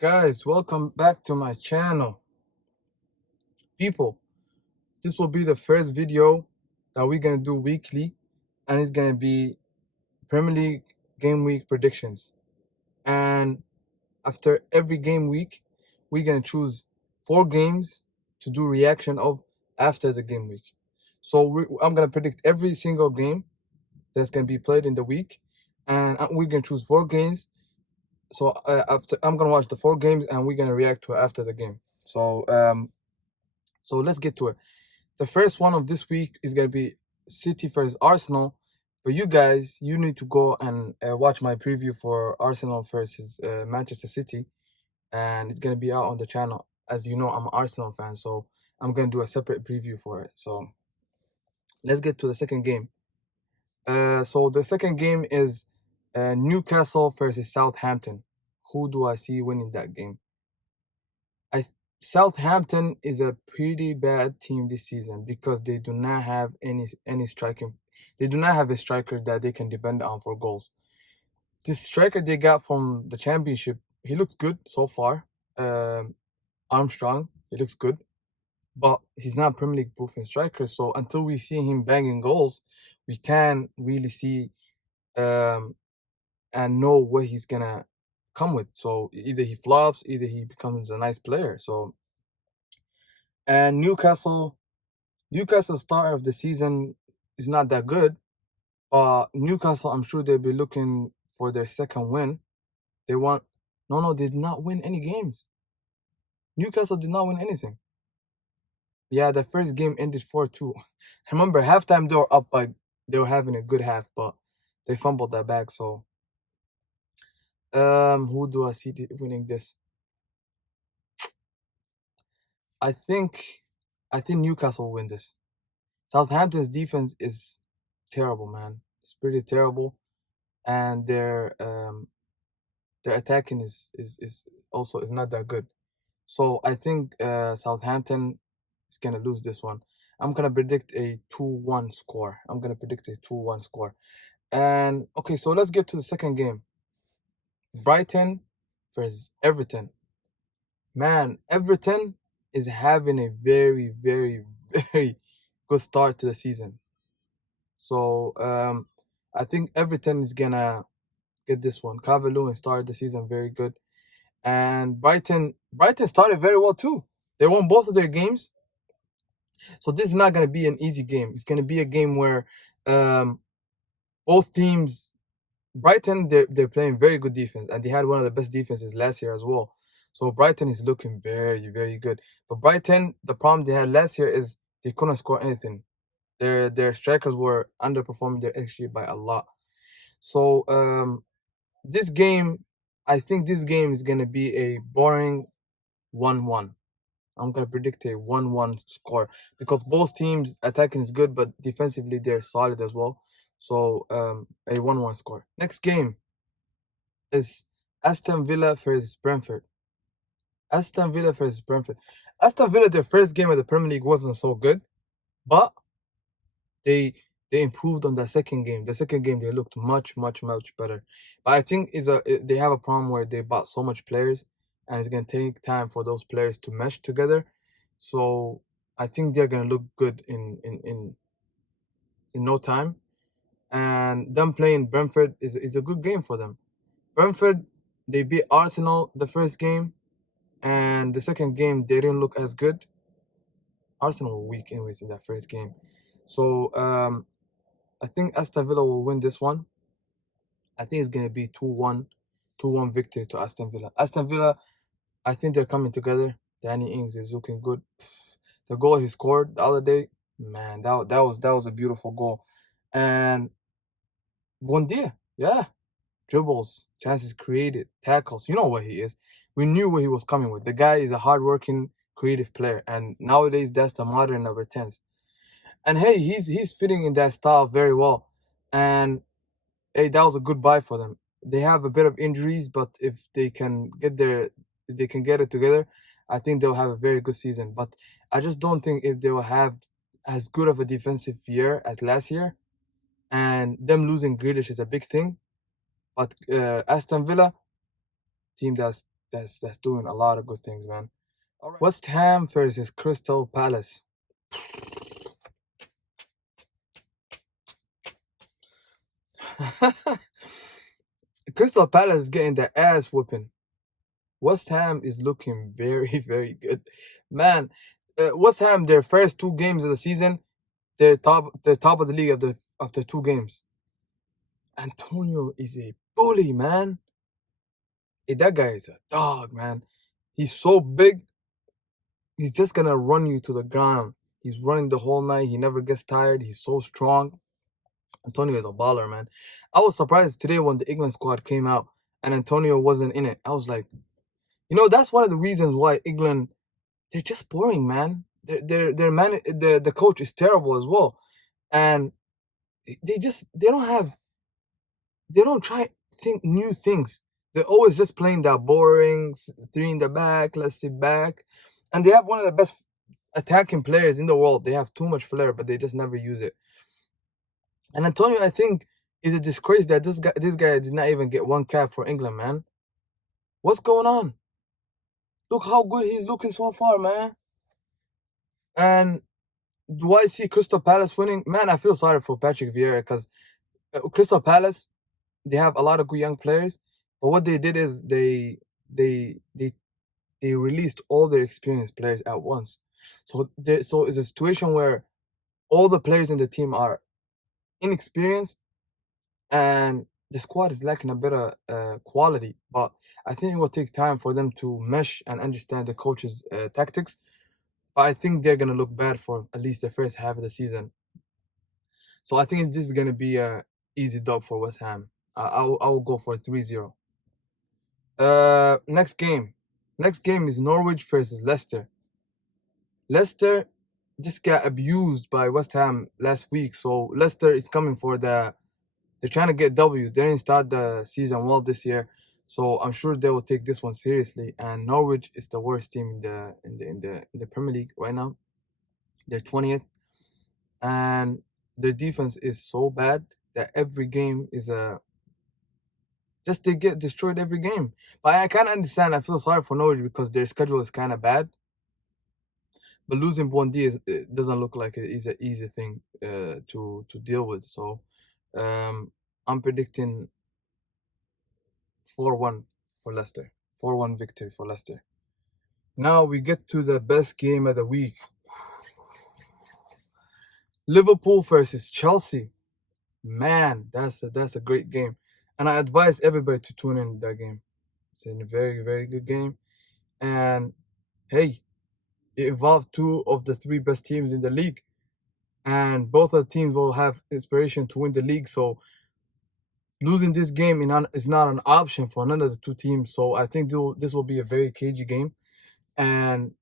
Guys, welcome back to my channel. People, this will be the first video that we're gonna do weekly, and it's gonna be Premier League game week predictions. And after every game week, we're gonna choose 4 games to do reaction of after the game week. So I'm gonna predict every single game that's gonna be played in the week, and we're gonna choose 4 games. So after I'm gonna watch the 4 games, and we're gonna react to it after the game. So let's get to it. The first one of this week is gonna be City versus Arsenal. But you guys, you need to go and watch my preview for Arsenal versus Manchester City, and it's gonna be out on the channel. As you know, I'm an Arsenal fan, so I'm gonna do a separate preview for it. So let's get to the second game. So the second game is Newcastle versus Southampton. Who do I see winning that game? Southampton is a pretty bad team this season because they do not have any striking. They do not have a striker that they can depend on for goals. This striker they got from the Championship, he looks good so far. Armstrong, he looks good, but he's not Premier League proven striker. So until we see him banging goals, we can't really see and know what he's gonna come with. So either he flops, either he becomes a nice player. So and Newcastle start of the season is not that good. Newcastle, I'm sure they'll be looking for their second win. They want no, they did not win any games. Newcastle did not win anything. Yeah, the first game ended 4-2. Remember, halftime they were up, but they were having a good half, but they fumbled that back. So, who do I see winning this? I think Newcastle will win this. Southampton's defense is terrible, man. It's pretty terrible, and their attacking is also is not that good. So I think Southampton is gonna lose this one. I'm gonna predict a 2-1 score. And okay, so let's get to the second game. Brighton versus Everton. Man, Everton is having a very, very, very good start to the season. So I think Everton is gonna get this one. Calvert-Lewin started the season very good. And Brighton started very well too. They won both of their games. So this is not going to be an easy game. It's going to be a game where both teams, Brighton, they're playing very good defense, and they had one of the best defenses last year as well. So Brighton is looking very, very good. But Brighton, the problem they had last year is they couldn't score anything. Their strikers were underperforming their XG by a lot. So this game, I think this game is gonna be a boring 1-1. I'm gonna predict a 1-1 score because both teams attacking is good, but defensively they're solid as well. So a 1-1 score. Next game is Aston Villa versus Brentford. Aston Villa, their first game of the Premier League wasn't so good, but they improved on the second game. The second game they looked much better. But I think they have a problem where they bought so much players, and it's gonna take time for those players to mesh together. So I think they're gonna look good in no time. And them playing Brentford is a good game for them. Brentford, they beat Arsenal the first game, and the second game they didn't look as good. Arsenal were weak anyways in that first game. So I think Aston Villa will win this one. I think it's gonna be 2-1 victory to Aston Villa. Aston Villa, I think they're coming together. Danny Ings is looking good. The goal he scored the other day, man, that was a beautiful goal. And Buendia, yeah, dribbles, chances created, tackles. You know what he is. We knew what he was coming with. The guy is a hardworking, creative player, and nowadays that's the modern number 10s. And hey, he's fitting in that style very well. And hey, that was a good buy for them. They have a bit of injuries, but if they can get it together, I think they'll have a very good season. But I just don't think if they will have as good of a defensive year as last year, and them losing Grealish is a big thing. But Aston Villa, team that's that's doing a lot of good things, man. All right. West Ham versus Crystal Palace. Crystal Palace is getting their ass whooping. West Ham is looking very, very good. Man, West Ham, their first 2 games of the season, they're top of the league after 2 games. Antonio is a bully, man. That guy is a dog, man. He's so big, he's just gonna run you to the ground. He's running the whole night. He never gets tired. He's so strong. Antonio is a baller, man. I was surprised today when the England squad came out and Antonio wasn't in it. I was like, that's one of the reasons why England, they're just boring, man. The coach is terrible as well, and they don't try think new things. They're always just playing that boring 3 in the back, let's sit back, and they have one of the best attacking players in the world. They have too much flair, but they just never use it. And Antonio, I think, is a disgrace that this guy did not even get 1 cap for England, man. What's going on? Look how good he's looking so far, man. And do I see Crystal Palace winning? Man, I feel sorry for Patrick Vieira because Crystal Palace, they have a lot of good young players, but what they did is they released all their experienced players at once. So it's a situation where all the players in the team are inexperienced, and the squad is lacking a bit of quality. But I think it will take time for them to mesh and understand the coach's tactics. But I think they're gonna look bad for at least the first half of the season. So I think this is gonna be a easy dub for West Ham. I will go for 3-0. Next game. Next game is Norwich versus Leicester. Leicester just got abused by West Ham last week, so Leicester is coming for they're trying to get W's. They didn't start the season well this year, so I'm sure they will take this one seriously. And Norwich is the worst team in the Premier League right now. They're 20th, and their defense is so bad that every game is just they get destroyed every game. But I kind of understand. I feel sorry for Norwich because their schedule is kind of bad. But losing Bondi it doesn't look like it is an easy thing to deal with. So I'm predicting 4-1 for Leicester. 4-1 victory for Leicester. Now we get to the best game of the week. Liverpool versus Chelsea. Man, that's a great game. And I advise everybody to tune in that game. It's a very, very good game. And hey, it involved 2 of the 3 best teams in the league. And both of the teams will have inspiration to win the league. So losing this game is not an option for none of the 2 teams. So I think this will be a very cagey game. And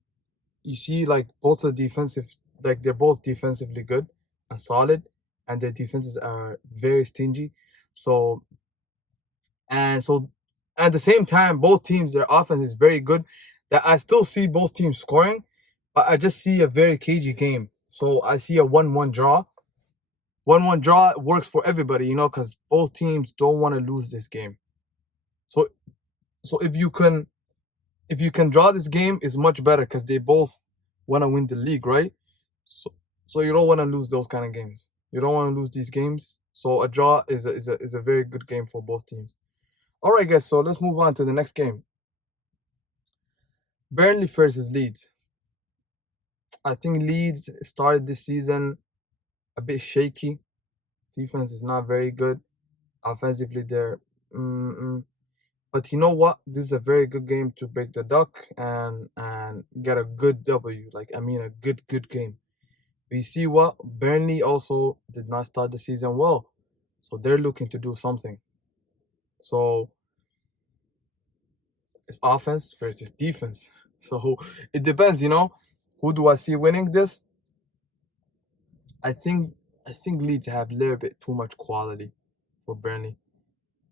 you see, like, they're both defensively good and solid, and their defenses are very stingy. So at the same time, both teams, their offense is very good. That I still see both teams scoring, but I just see a very cagey game. So I see a 1-1 draw. 1-1 draw works for everybody, because both teams don't want to lose this game. So if you can draw this game, it's much better because they both want to win the league, right? So you don't want to lose those kind of games. You don't want to lose these games. So a draw is a very good game for both teams. All right, guys. So let's move on to the next game. Burnley versus Leeds. I think Leeds started this season a bit shaky. Defense is not very good. Offensively, they're but you know what? This is a very good game to break the duck and get a good W. A good game. We see what Burnley also did not start the season well, so they're looking to do something. So it's offense versus defense. So it depends, who do I see winning this? I think Leeds have a little bit too much quality for Burnley.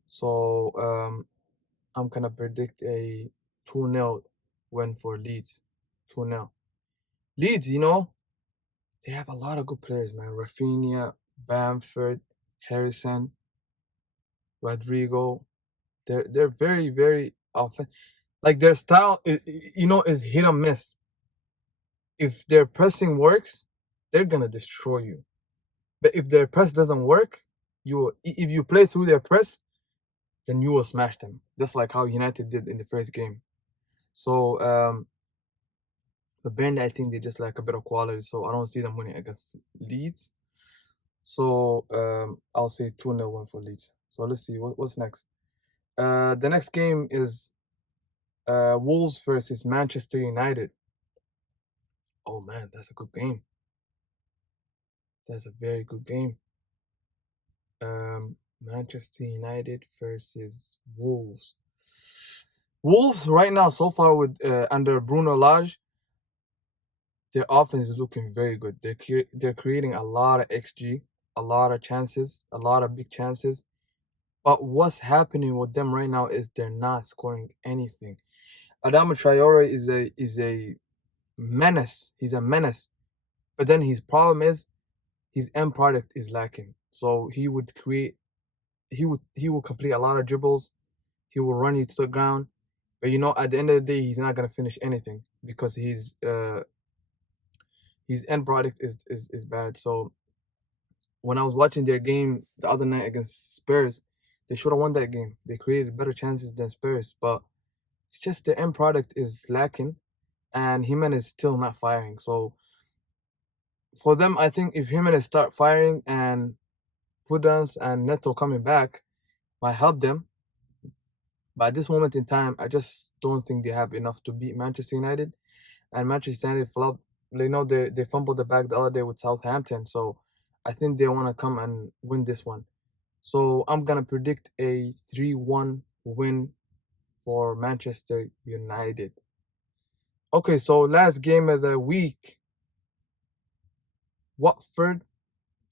So I'm gonna predict a 2-0 win for Leeds. 2-0. Leeds, they have a lot of good players, man. Rafinha, Bamford, Harrison, Rodrigo. They're very, very Like their style, is hit and miss. If their pressing works, they're gonna destroy you. But if their press doesn't work, if you play through their press, then you will smash them. Just like how United did in the first game. So the Burnley, I think they just lack a bit of quality, so I don't see them winning against Leeds. So I'll say 2-0 win for Leeds. So let's see what's next. The next game is Wolves versus Manchester United. Oh man, that's a good game. That's a very good game. Manchester United versus Wolves. Wolves right now, so far with under Bruno Lage, their offense is looking very good. They're creating a lot of XG, a lot of chances, a lot of big chances. But what's happening with them right now is they're not scoring anything. Adama Traore is a menace. He's a menace. But then his problem is his end product is lacking. So he would complete a lot of dribbles. He will run you to the ground. But at the end of the day, he's not gonna finish anything because his end product is bad. So when I was watching their game the other night against Spurs, they should have won that game. They created better chances than Spurs, but it's just the end product is lacking, and Jimenez is still not firing. So for them, I think if Jimenez start firing and Pudans and Neto coming back, might help them. But at this moment in time, I just don't think they have enough to beat Manchester United. And Manchester United flopped. They fumbled the bag the other day with Southampton, so I think they want to come and win this one. So I'm gonna predict a 3-1 win for Manchester United. Okay, so last game of the week, Watford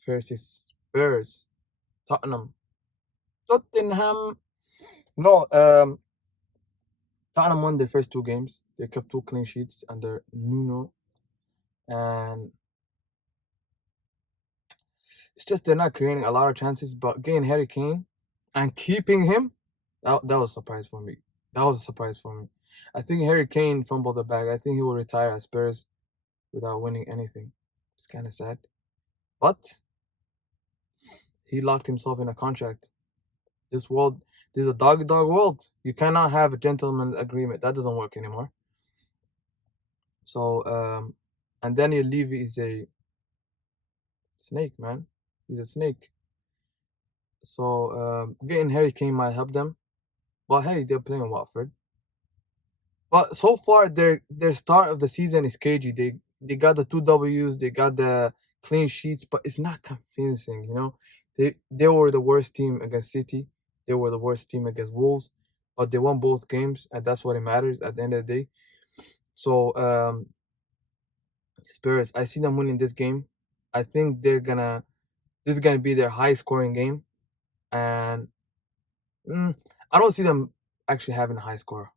versus Spurs. Tottenham. No, Tottenham won their first two games. They kept 2 clean sheets under Nuno, and it's just they're not creating a lot of chances. But getting Harry Kane and keeping him, that was a surprise for me. That was a surprise for me. I think Harry Kane fumbled the bag. I think he will retire at Spurs without winning anything. It's kind of sad, but he locked himself in a contract. This is a dog world. You cannot have a gentleman's agreement. That doesn't work anymore. So, and Daniel Levy is a snake, man. He's a snake. So, getting Harry Kane might help them. But hey, they're playing Watford. But so far, their start of the season is cagey. They got the 2 W's. They got the clean sheets, but it's not convincing. They were the worst team against City. They were the worst team against Wolves, but they won both games, and that's what it matters at the end of the day. So Spurs, I see them winning this game. I think this is gonna be their high scoring game, and I don't see them actually having a high score.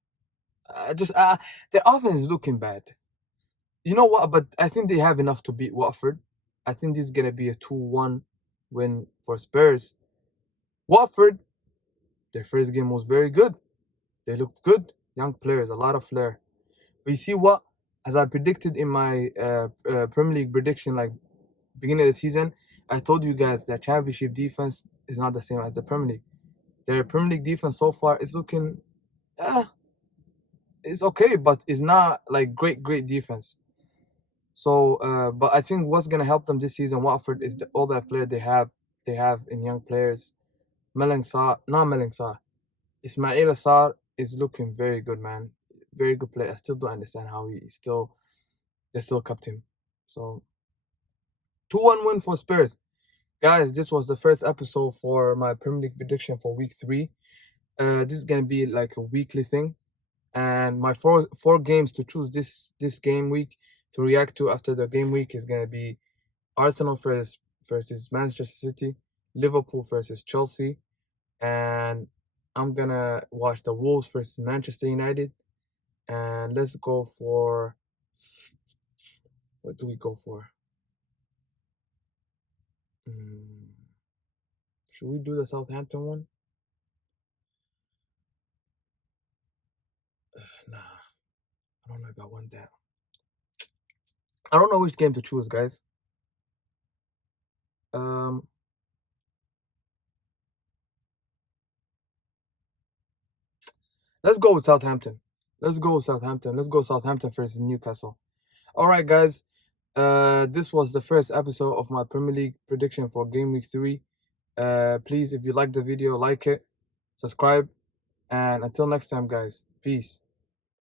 Their offense is looking bad. You know what? But I think they have enough to beat Watford. I think this is gonna be a 2-1 win for Spurs. Watford, their first game was very good. They looked good, young players, a lot of flair. But you see what? As I predicted in my Premier League prediction, like beginning of the season, I told you guys that Championship defense is not the same as the Premier League. Their Premier League defense so far is looking, it's okay, but it's not like great defense. So, but I think what's gonna help them this season, Watford, is all that flair they have in young players. Ismail Assar is looking very good, man. Very good player. I still don't understand how they still kept him. So 2-1 win for Spurs. Guys, this was the first episode for my Premier League prediction for week 3. This is gonna be like a weekly thing. And my four games to choose this game week to react to after the game week is gonna be Arsenal versus Manchester City, Liverpool versus Chelsea, and I'm gonna watch the Wolves versus Manchester United. And let's go for, what do we go for? Should we do the Southampton one? Nah, I don't know if I want that. I don't know which game to choose, guys. Um, let's go with Southampton. Let's go with Southampton. Let's go Southampton versus Newcastle. All right, guys. This was the first episode of my Premier League prediction for Game Week 3. Please, if you like the video, like it, subscribe, and until next time, guys. Peace.